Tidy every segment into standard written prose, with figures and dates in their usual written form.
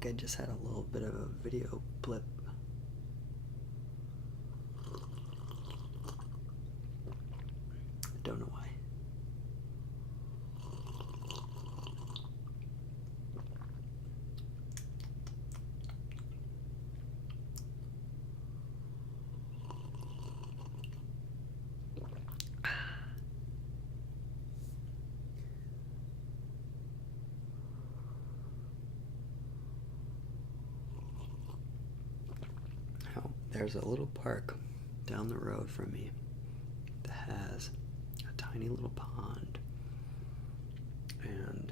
think I just had a little bit of a video blip. I don't know why. There's a little park down the road from me that has a tiny little pond, and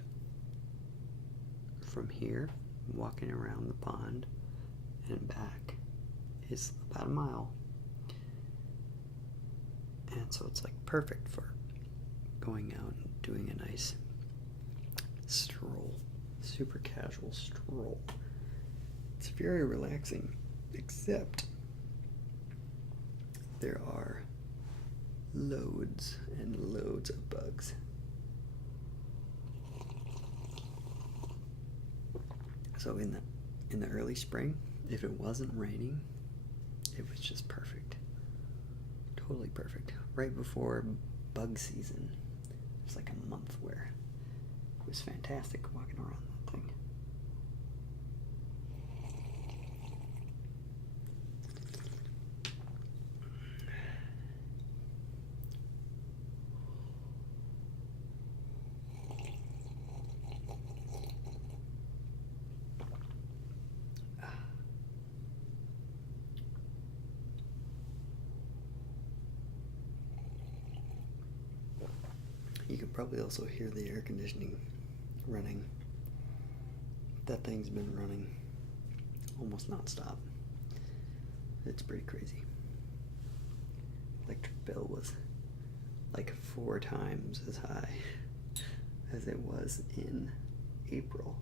from here, walking around the pond and back is about a mile, and so it's like perfect for going out and doing a nice stroll, super casual stroll. It's very relaxing, except there are loads and loads of bugs. So in the early spring, if it wasn't raining, it was just perfect. Totally perfect. Right before bug season. It was like a month where it was fantastic walking around that thing. You can probably also hear the air conditioning running. That thing's been running almost nonstop. It's pretty crazy. Electric bill was like 4 times as high as it was in April.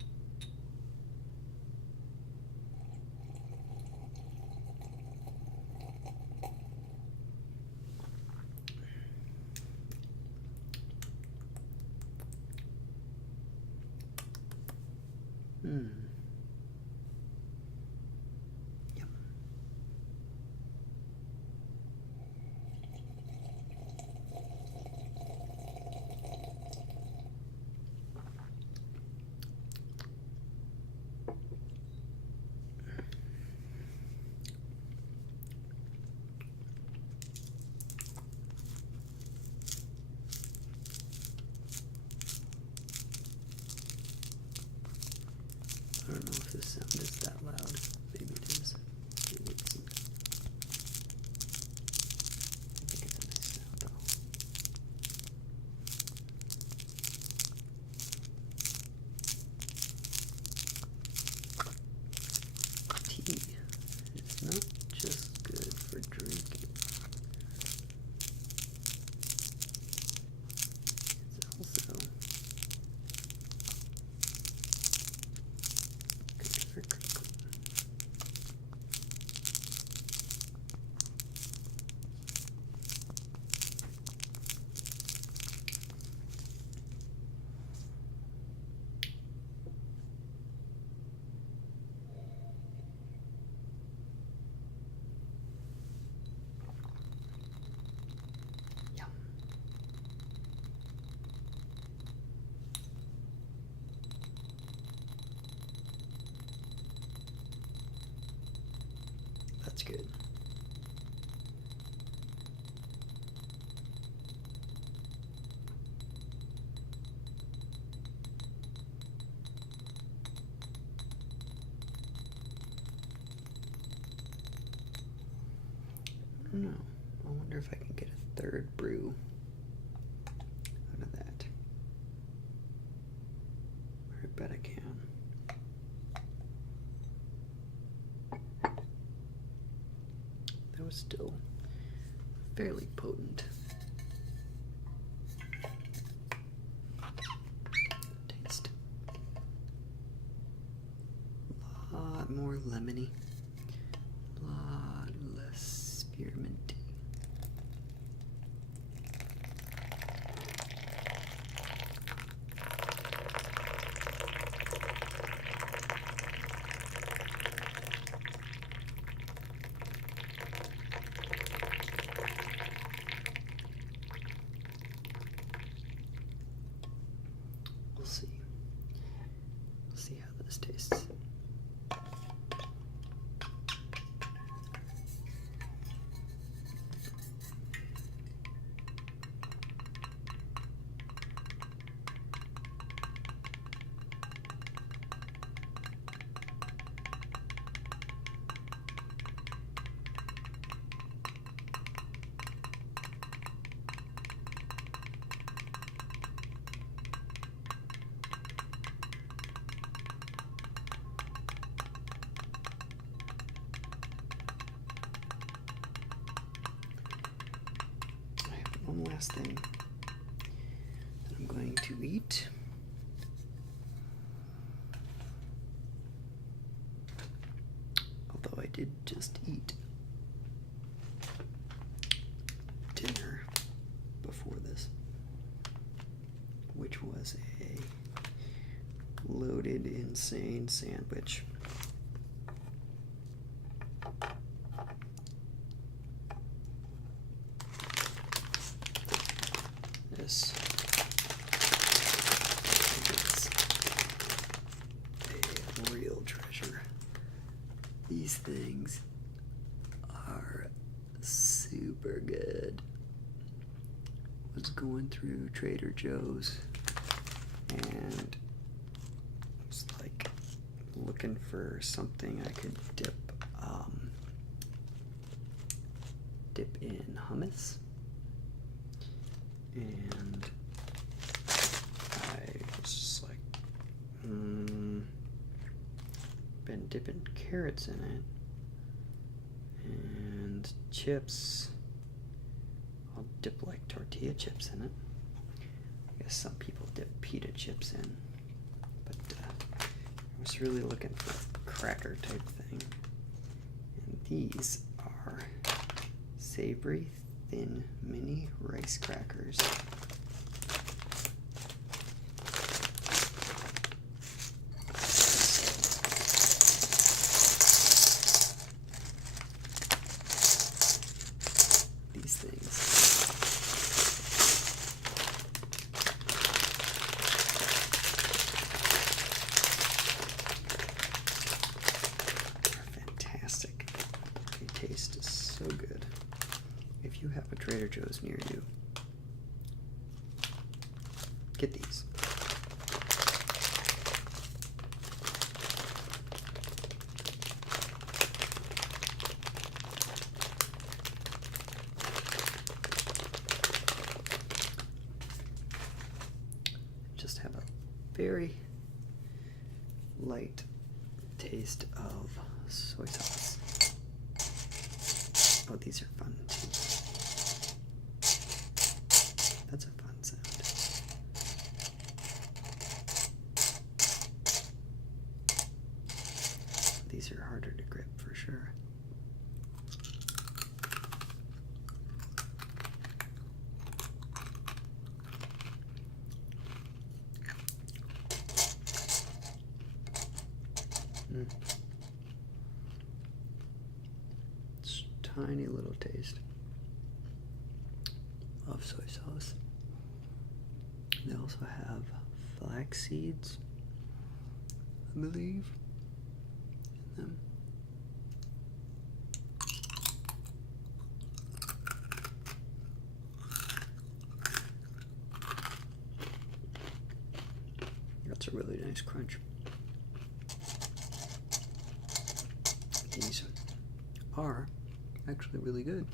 Yep. I don't know if this sound is that loud. Maybe it is. Maybe it isn't. I think it's a nice sound though. Tea is not just good for drinking. It's also good for cooking. Yum. That's good. I don't know. I wonder if I can get a third brew out of that. I bet I can. That was still fairly potent. Taste. A lot more lemony. A lot less spearminty. see. We'll see how this tastes. One last thing that I'm going to eat. Although I did just eat dinner before this, which was a loaded, insane sandwich. This is a real treasure. These things are super good. Was going through Trader Joe's and was like looking for something I could dip in hummus. And I was just like, been dipping carrots in it and chips. I'll dip like tortilla chips in it. I guess some people dip pita chips in, but I was really looking for a cracker type thing. And these are savory thin mini rice crackers. These things are fantastic. They taste so good. If you have a Trader Joe's near you, get these. Just have a very light taste of soy sauce. Oh, these are fun too. That's a fun sound. These are harder to grip for sure. It's a tiny little taste of soy sauce. They also have flax seeds, I believe, in them. That's a really nice crunch. These are actually really good,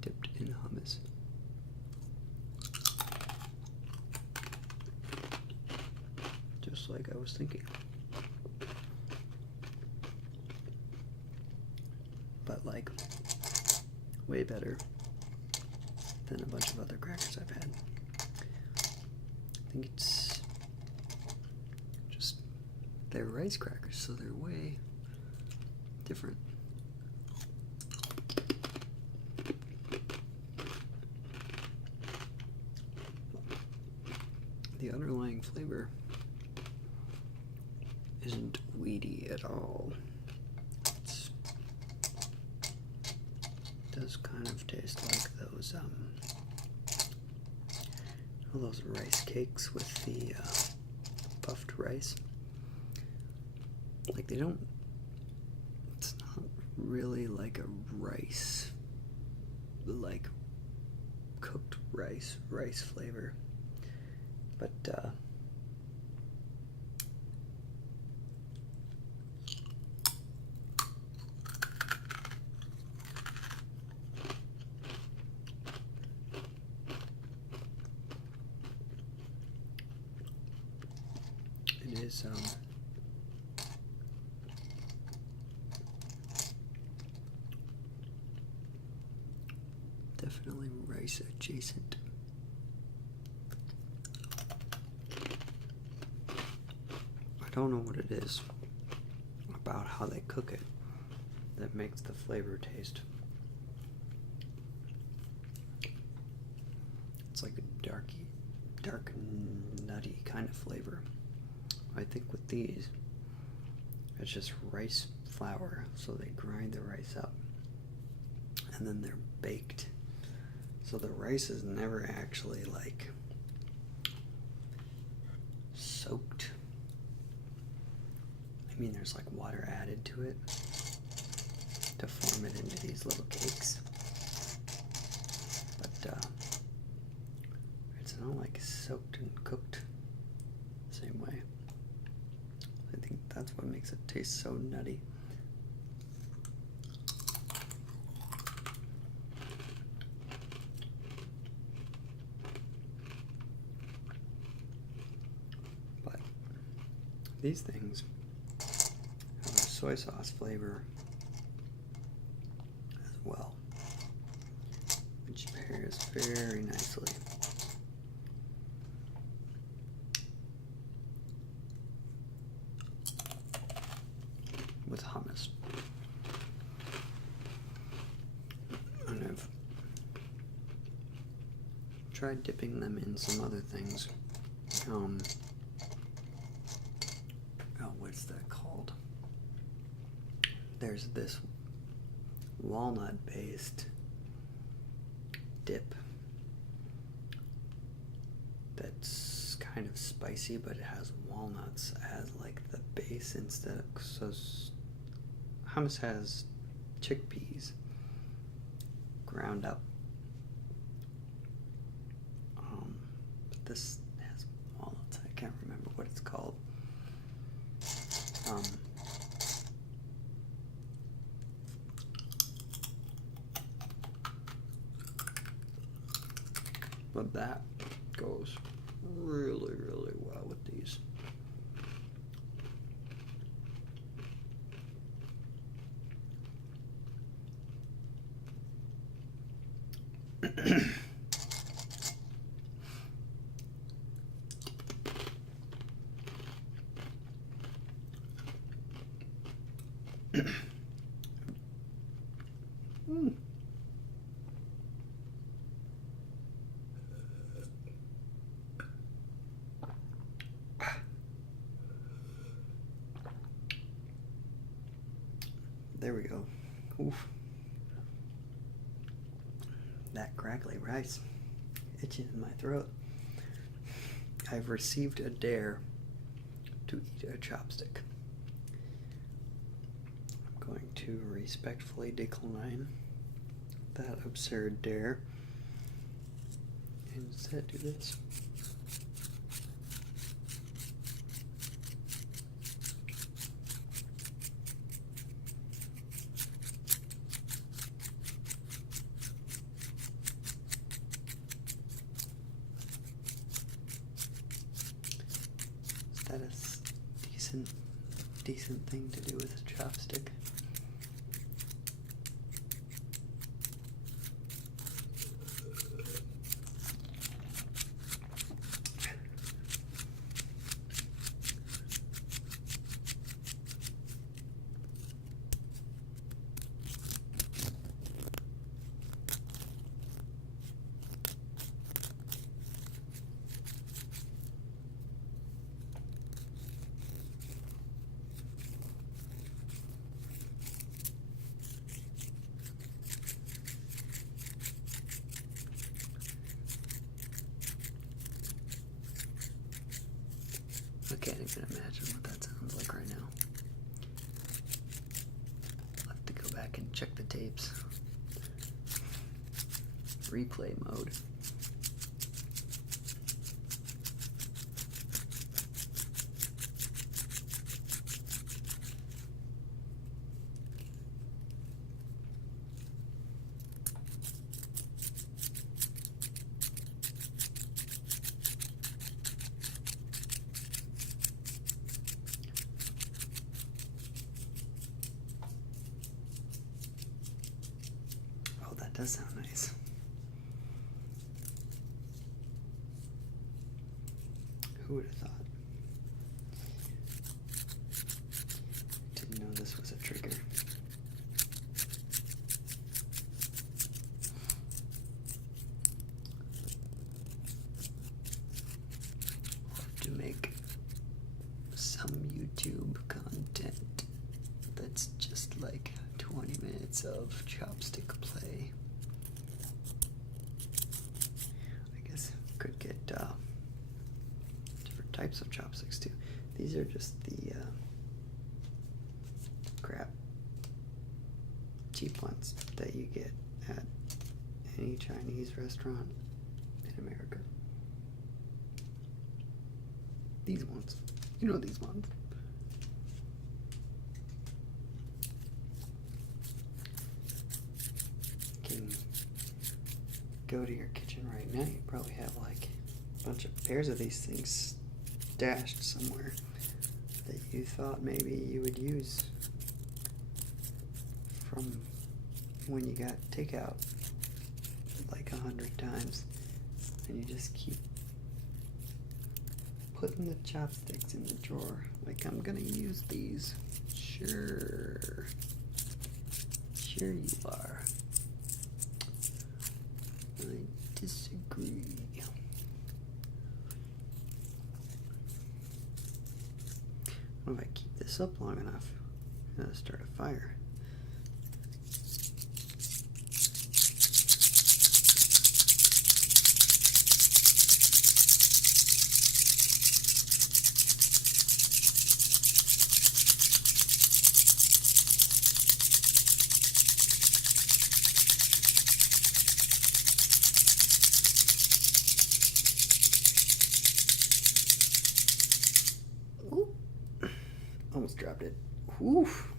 dipped in hummus. Just like I was thinking. But like, way better than a bunch of other crackers I've had. I think it's just, they're rice crackers, so they're way different. The underlying flavor isn't weedy at all. It does kind of taste like those all those rice cakes with the puffed rice. Like, they don't, it's not really like a rice, like cooked rice flavor, but it is definitely rice adjacent. I don't know what it is about how they cook it that makes the flavor taste. It's like a dark nutty kind of flavor. I think with these, it's just rice flour, so they grind the rice up and then they're baked. So the rice is never actually like soaked. I mean, there's like water added to it to form it into these little cakes, but it's not like soaked and cooked the same way. I think that's what makes it taste so nutty. But these things have a soy sauce flavor as well, which pairs very nicely. With hummus. And I've tried dipping them in some other things. What's that called? There's this walnut-based dip that's kind of spicy, but it has walnuts as like the base instead of, so hummus has chickpeas ground up, but this has walnuts. I can't remember what it's called. But that goes really, really well with these. There we go. Oof. That crackly rice itching in my throat. I've received a dare to eat a chopstick. I'm going to respectfully decline that absurd dare and instead do this. Is that a decent thing to do with a chopstick? I can't even imagine what that sounds like right now. I'll have to go back and check the tapes. Replay mode. Oh, that does sound nice. Who would have thought? Didn't know this was a trigger. I'll have to make some YouTube content that's just like 20 minutes of chopstick play. I guess could get different types of chopsticks too. These are just the crap cheap ones that you get at any Chinese restaurant in America. These ones. You know these ones. You can go to your kitchen right now. You probably have like a bunch of pairs of these things stashed somewhere that you thought maybe you would use from when you got takeout like 100 times, and you just keep putting the chopsticks in the drawer. Like, I'm gonna use these. Sure you are. I disagree. What if I keep this up long enough? I'm gonna start a fire. Almost dropped it. Oof,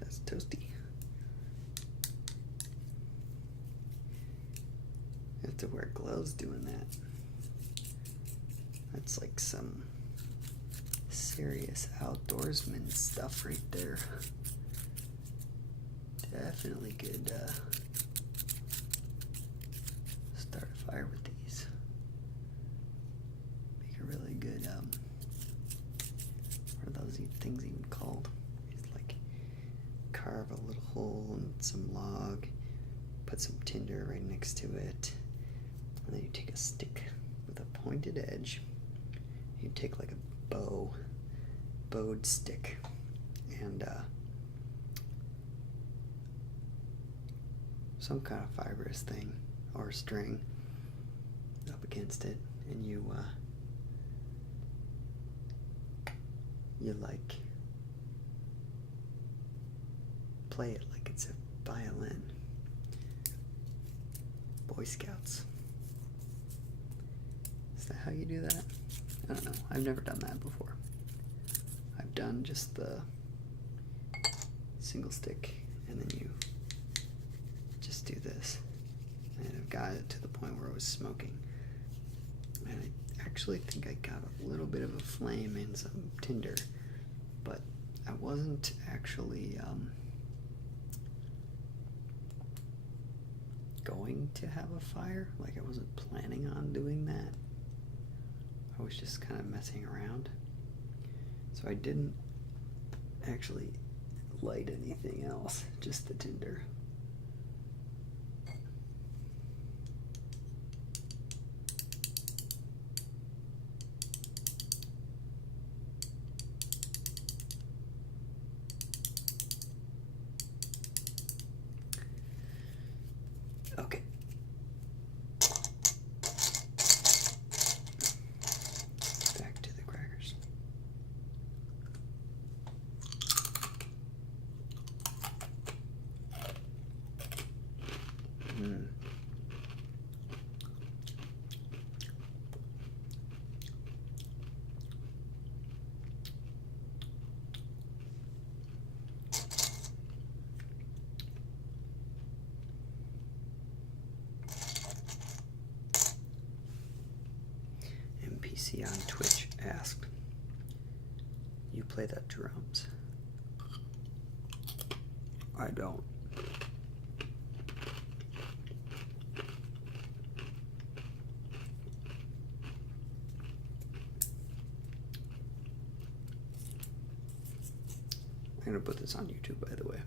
that's toasty. I have to wear gloves doing that. That's like some serious outdoorsman stuff right there. Definitely could start a fire with these. Make a really good what are those things even called? It's like carve a little hole in some log, put some tinder right next to it, and then you take a stick with a pointed edge. You take like a bowed stick, and some kind of fibrous thing or string up against it, and you like play it like it's a violin. Boy Scouts. Is that how you do that? I don't know. I've never done that before. I've done just the single stick, and then you just do this. And I've got it to the point where I was smoking. And I actually think I got a little bit of a flame and some tinder, but I wasn't actually going to have a fire. Like, I wasn't planning on doing that. I was just kind of messing around. So I didn't actually light anything else, just the tinder. Okay. Back to the crackers. MC on Twitch asked, "You play the drums?" I don't. I'm gonna put this on YouTube, by the way.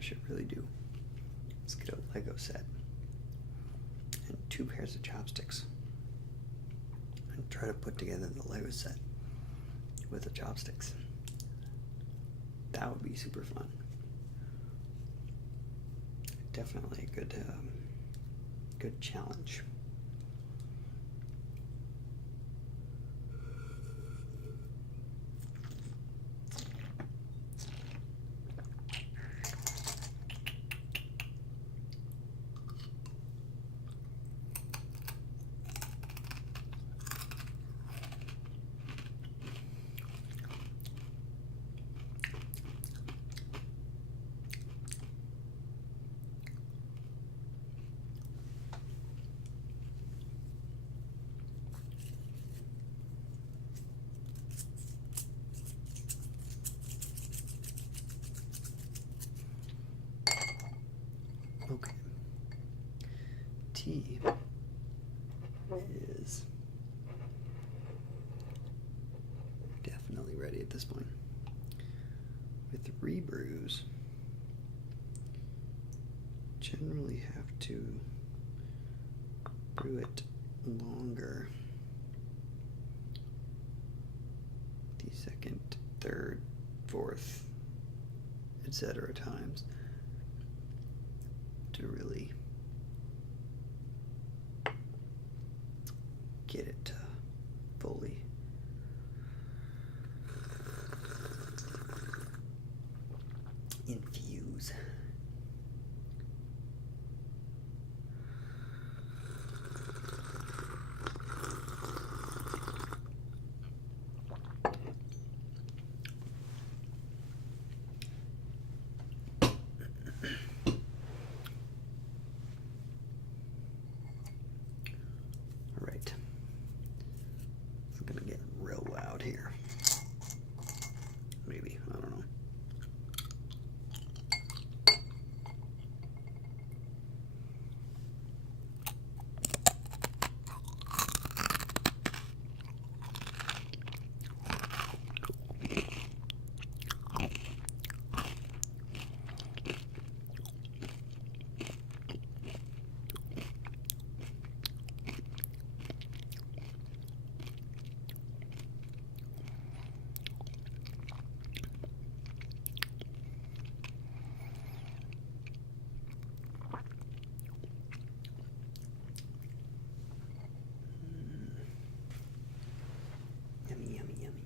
Should really do. Let's get a Lego set and 2 pairs of chopsticks and try to put together the Lego set with the chopsticks. That would be super fun. Definitely a good challenge. Okay. Tea is definitely ready at this point. With rebrews, generally have to brew it longer. The second, third, fourth, etc. times to really get it fully infuse. Alright, it's gonna get real loud here. Maybe, I don't know. Yummy, yummy, yummy.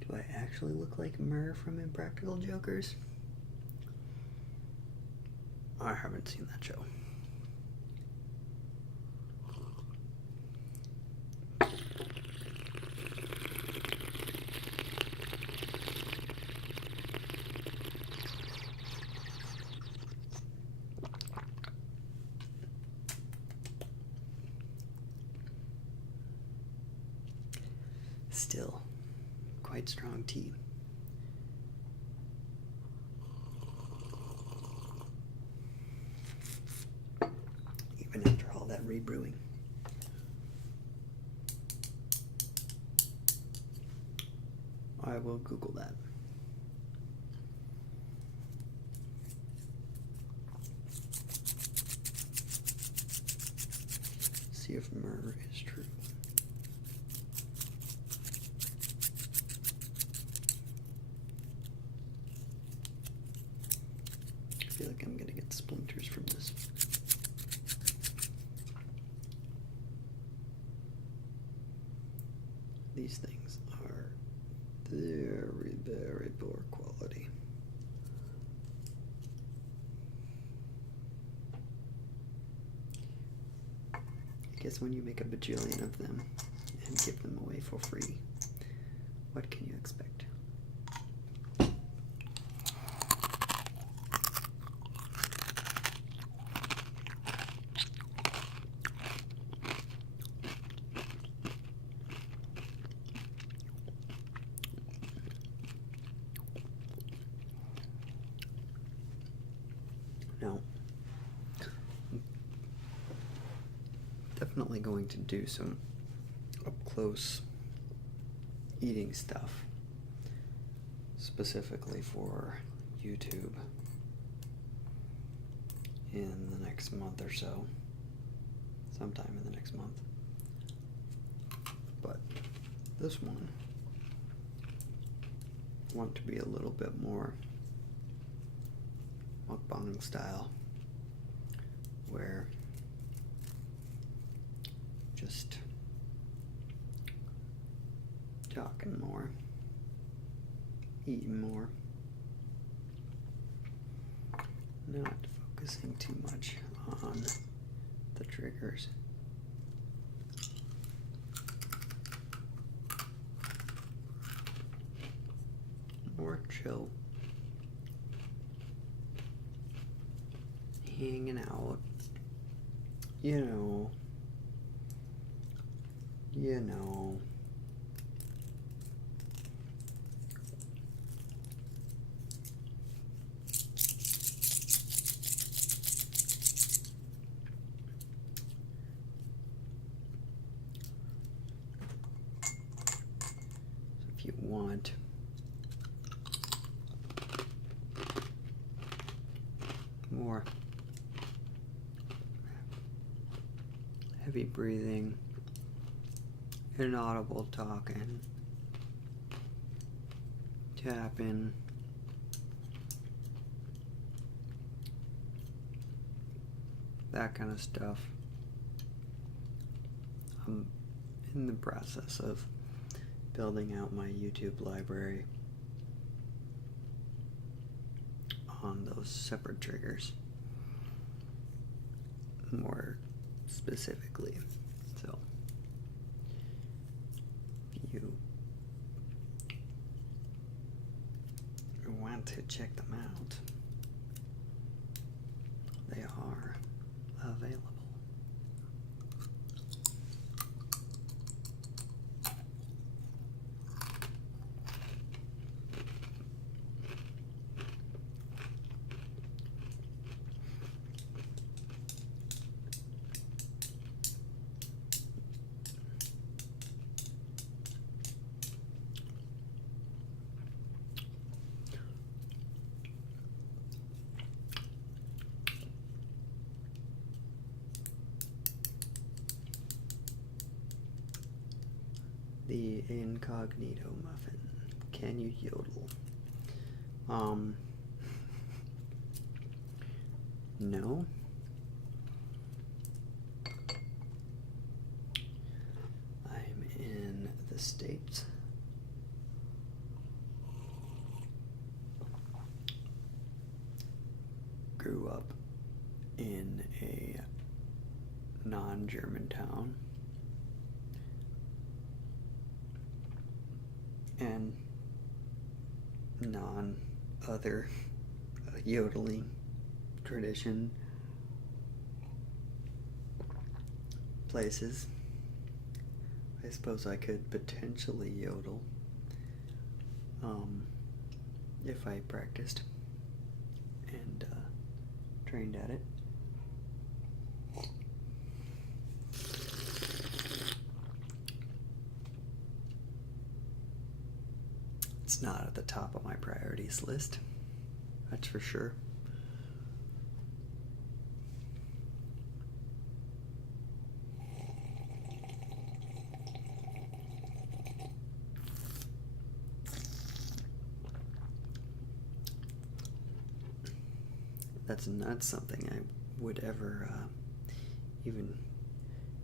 Do I actually look like Murr from Impractical Jokers? I haven't seen that show. Still, quite strong tea. Even after all that rebrewing. I will Google that. See if myrrh is true. I feel like I'm gonna get splinters from this. These things are very, very poor quality. I guess when you make a bajillion of them and give them away for free, what can you expect? Now, I'm definitely going to do some up-close eating stuff, specifically for YouTube in the next month or so, sometime in the next month. But this one, I want to be a little bit more mukbang style, where just talking more, eating more, not focusing too much on the triggers. More chill. Hanging out, you know. So if you want more heavy breathing, inaudible talking, tapping, that kind of stuff. I'm in the process of building out my YouTube library on those separate triggers more specifically. So if you want to check them out, they are available. The incognito muffin. Can you yodel? No. I'm in the States. Grew up in a non-German town. And non-other yodeling tradition places. I suppose I could potentially yodel if I practiced and trained at it. It's not at the top of my priorities list, that's for sure. That's not something I would ever even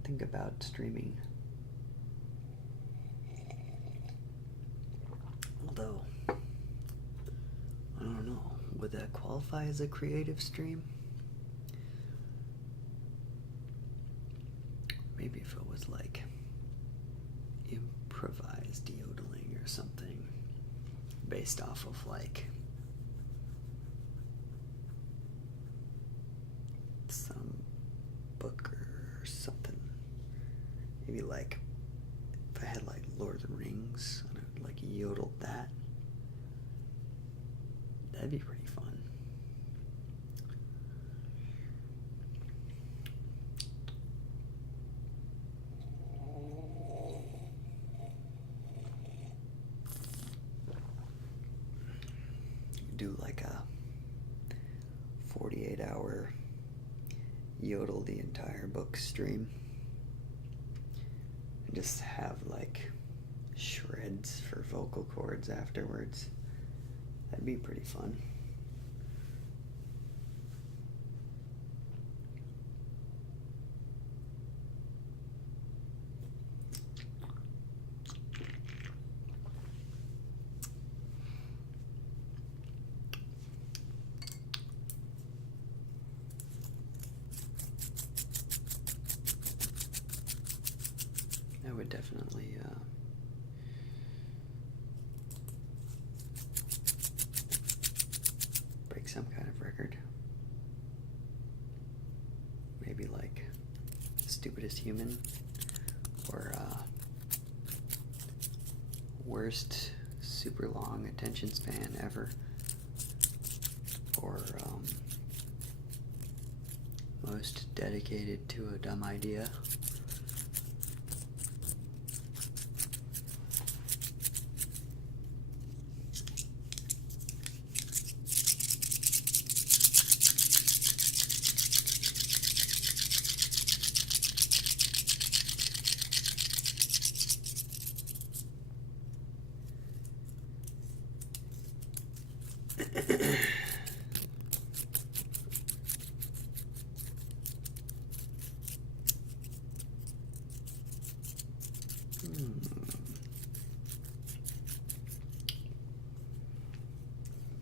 think about streaming. Although, I don't know, would that qualify as a creative stream? Maybe if it was like improvised yodeling or something based off of like some book or something. Maybe like if I had like Lord of the Rings and I like yodeled that, that'd be pretty fun. Do like a 48-hour yodel the entire book stream and just have like shreds for vocal cords afterwards. That'd be pretty fun. I would definitely break some kind of record. Maybe like Stupidest Human or worst super long attention span ever, or most dedicated to a dumb idea.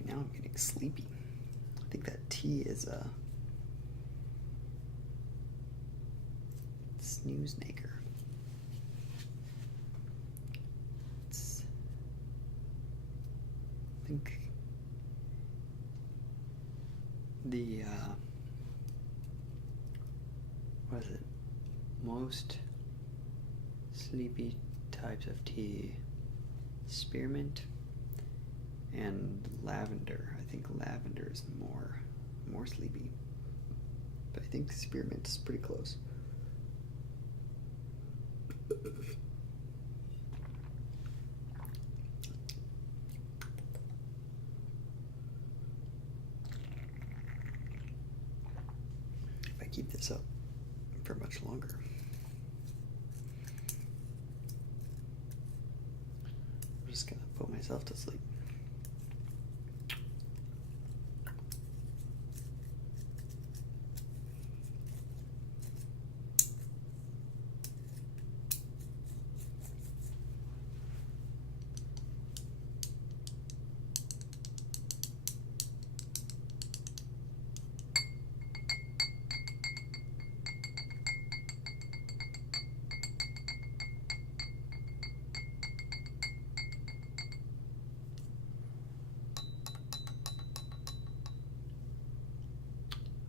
Now I'm getting sleepy. I think that tea is a snooze maker. I think the what is it? Most sleepy types of tea: spearmint and lavender. I think lavender is more sleepy, but I think spearmint is pretty close. If I keep this up for much longer, I'm just gonna put myself to sleep.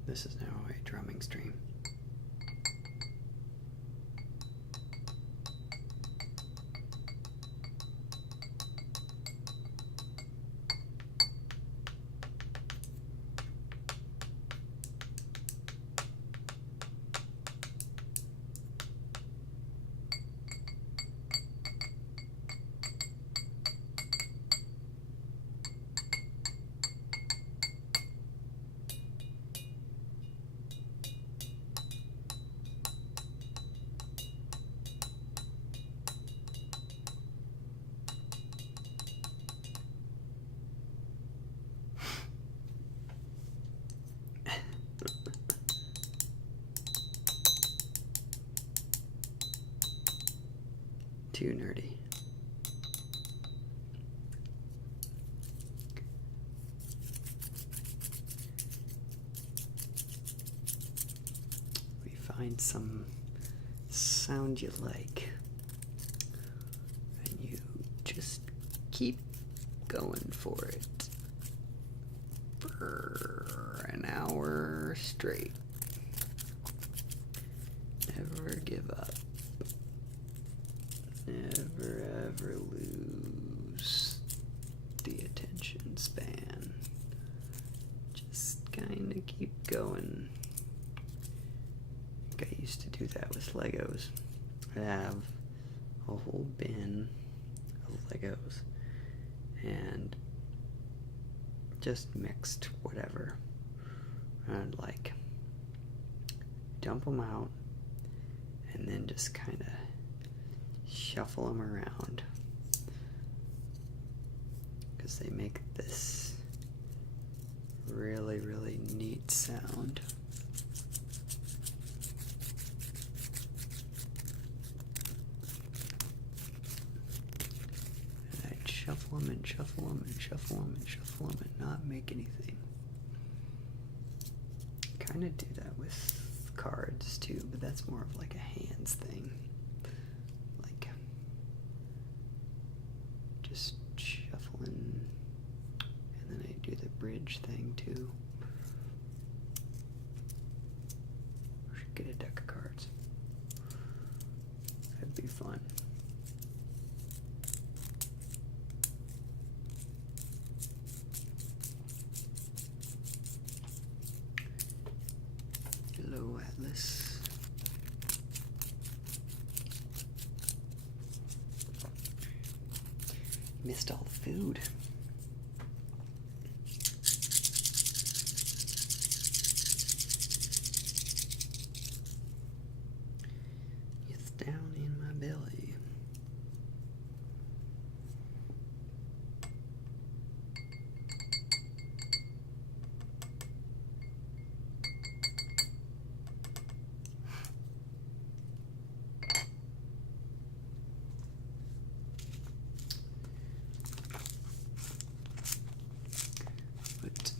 This is now a drumming stream. too nerdy. We find some sound you like, and you just keep going for it for an hour straight. Never give up. Never ever lose the attention span. Just kind of keep going. I think I used to do that with Legos. I have a whole bin of Legos and just mixed whatever. I'd like dump them out and then just kind of shuffle them around because they make this really, really neat sound. And I'd shuffle them and shuffle them and shuffle them and shuffle them and not make anything. Kind of do that with cards too, but that's more of like a hands thing. Like just shuffling, and then I do the bridge thing too. I should get a deck of cards. That'd be fun. Hello, Atlas. Missed all the food. It's down in my belly. But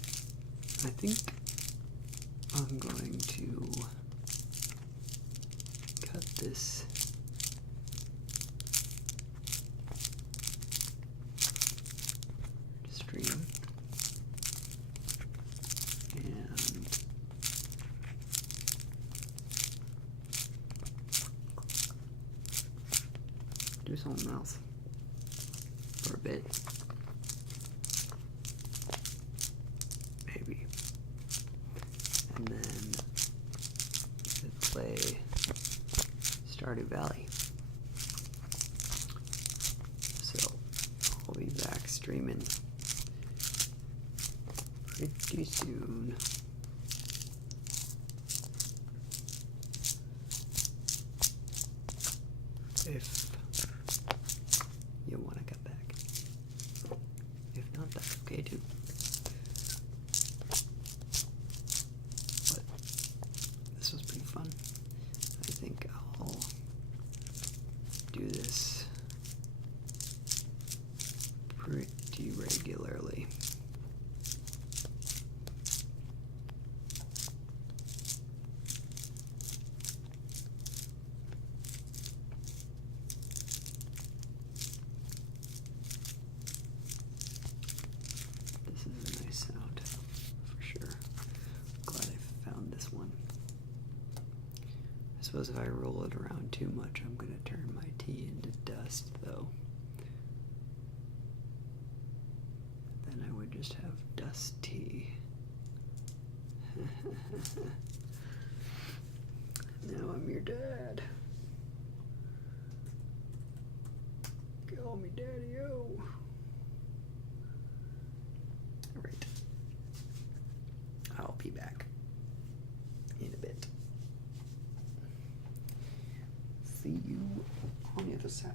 I think I'm going to cut this stream and do something else for a bit. Maybe. And then play Stardew Valley. So I'll be back streaming pretty soon. If you want to come back. If not, that's okay too. But this was pretty fun. I think I'll do this pretty regularly. This is a nice sound, for sure. Glad I found this one. I suppose if I roll it around too much, I'm going to turn my tea into dust, though. Then I would just have dust tea. Now I'm your dad. Call me Daddy-O. Alright. I'll be back in a bit. See you on the other side.